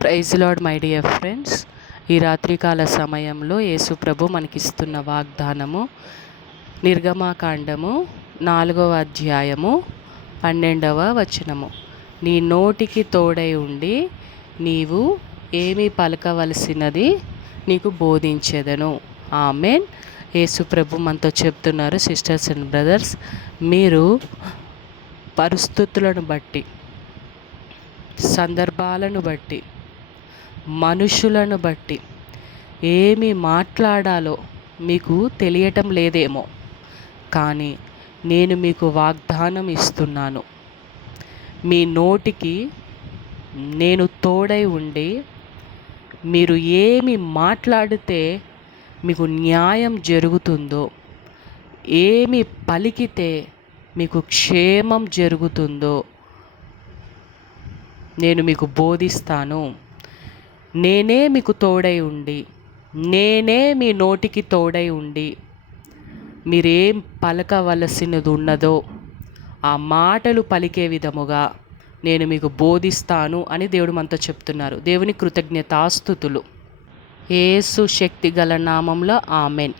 Praise Lord my dear friends. ఈ రాత్రికాల సమయంలో యేసు ప్రభు మనకిస్తున్న వాగ్దానము నిర్గమాకాండము 4వ అధ్యాయము 12వ వచనము. నీ నోటికి తోడై ఉండి నీవు ఏమి పలకవలసినది నీకు బోధించెదను. ఆమేన్. యేసు ప్రభు మనతో చెప్తున్నారు, సిస్టర్స్ అండ్ బ్రదర్స్, మీరు పరిస్థితులను బట్టి, సందర్భాలను బట్టి, మనుషులను బట్టి ఏమి మాట్లాడాలో మీకు తెలియటం లేదేమో, కానీ నేను మీకు వాగ్దానం ఇస్తున్నాను. మీ నోటికి నేను తోడై ఉండి మీరు ఏమి మాట్లాడితే మీకు న్యాయం జరుగుతుందో, ఏమి పలికితే మీకు క్షేమం జరుగుతుందో నేను మీకు బోధిస్తాను. నేనే మీకు తోడై ఉండి, నేనే మీ నోటికి తోడై ఉండి మీరేం పలకవలసినది ఉన్నదో ఆ మాటలు పలికే విధముగా నేను మీకు బోధిస్తాను అని దేవుడు మనతో చెప్తున్నారు. దేవుని కృతజ్ఞతాస్తుతులు. యేసు శక్తి గల నామంలో ఆమెన్.